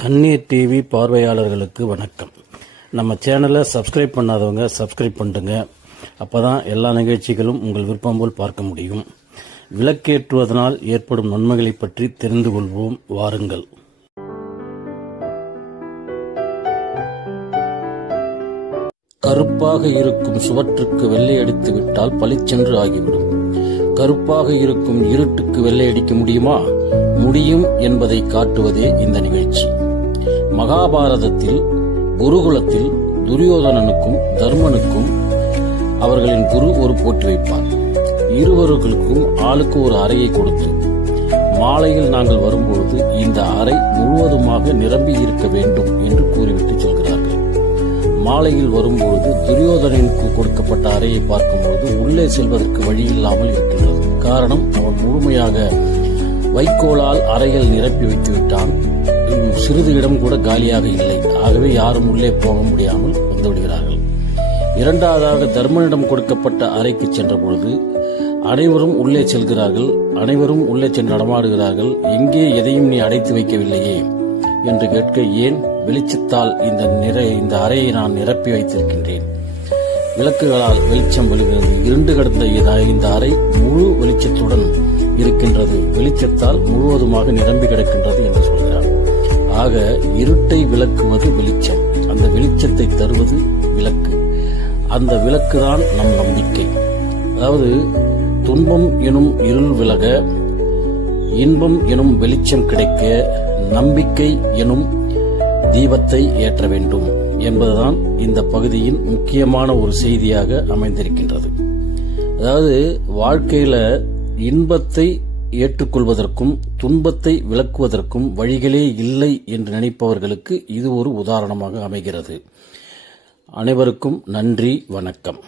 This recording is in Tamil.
தண்ணீர் டிவி பார்வையாளர்களுக்கு வணக்கம். நம்ம சேனலை சப்ஸ்கிரைப் பண்ணாதவங்க சப்ஸ்கிரைப் பண்ணுங்க. அப்பதான் எல்லா நிகழ்ச்சிகளும் உங்கள் விருப்பம் போல் பார்க்க முடியும். விளக்கேற்றுவதனால் ஏற்படும் நன்மைகளை பற்றி தெரிந்து கொள்வோம். வாருங்கள். கருப்பாக இருக்கும் சுவற்றுக்கு வெள்ளை அடித்து விட்டால் பளிச்சென்று ஆகிவிடும். கருப்பாக இருக்கும் இருட்டுக்கு வெள்ளை அடிக்க முடியுமா? முடியும் என்பதை காட்டுவதே இந்த நிகழ்ச்சி. மகாபாரதத்தில் குருகுலத்தில் துரியோதனனுக்கும் தர்மனுக்கும் அவர்களின் குரு ஒரு போட்டி வைப்பார். இருவர்களுக்கும் ஆளுக்கு ஒரு அறையை கொடுத்து, மாலையில் நாங்கள் வரும்பொழுது இந்த அறை முழுவதுமாக நிரம்பி இருக்க வேண்டும் என்று கூறிவிட்டு செல்கிறார்கள். மாலையில் வரும்பொழுது துரியோதனனுக்கு கொடுக்கப்பட்ட அறையை பார்க்கும்போது உள்ளே செல்வதற்கு வழி இல்லாமல் இருக்கின்றது. காரணம், அவன் முழுமையாக வைக்கோலால் அறைகள் நிரப்பி வைத்து விட்டான். சிறிது இடம் கூட காலியாக இல்லை. ஆகவே யாரும் உள்ளே போக முடியாமல் வந்துவிடுகிறார்கள். இரண்டாவதாக தர்மனிடம் கொடுக்கப்பட்ட அறைக்கு சென்ற பொழுது அனைவரும் உள்ளே செல்கிறார்கள். அனைவரும் உள்ளே சென்று நடமாடுகிறார்கள். எங்கே எதையும் நீ அடைத்து வைக்கவில்லையே என்று கேட்க, ஏன், வெளிச்சத்தால் இந்த அறையை நான் நிரப்பி வைத்திருக்கின்றேன். விளக்குகளால் வெளிச்சம் வருகிறது. இருண்டு கிடந்த இந்த அறை முழு வெளிச்சத்துடன் இருக்கின்றது. வெளிச்சத்தால் முழுவதுமாக நிரம்பி கிடக்கின்றது என்று சொல்கிறார். ஆக இருட்டை விளக்குவது வெளிச்சம், அந்த வெளிச்சத்தை தருவது விளக்கு. அந்த விளக்குதான் நம் நம்பிக்கை. அதாவது துன்பம் எனும் இருள் விலக, இன்பம் எனும் வெளிச்சம் கிடைக்க, நம்பிக்கை எனும் தீபத்தை ஏற்ற வேண்டும் என்பதுதான் இந்த பகுதியின் முக்கியமான ஒரு செய்தியாக அமைந்திருக்கின்றது. அதாவது வாழ்க்கையில இன்பத்தை ஏற்றுக்கொள்வதற்கும் துன்பத்தை விளக்குவதற்கும் வழிகளே இல்லை என்று நினைப்பவர்களுக்கு இது ஒரு உதாரணமாக அமைகிறது. அனைவருக்கும் நன்றி, வணக்கம்.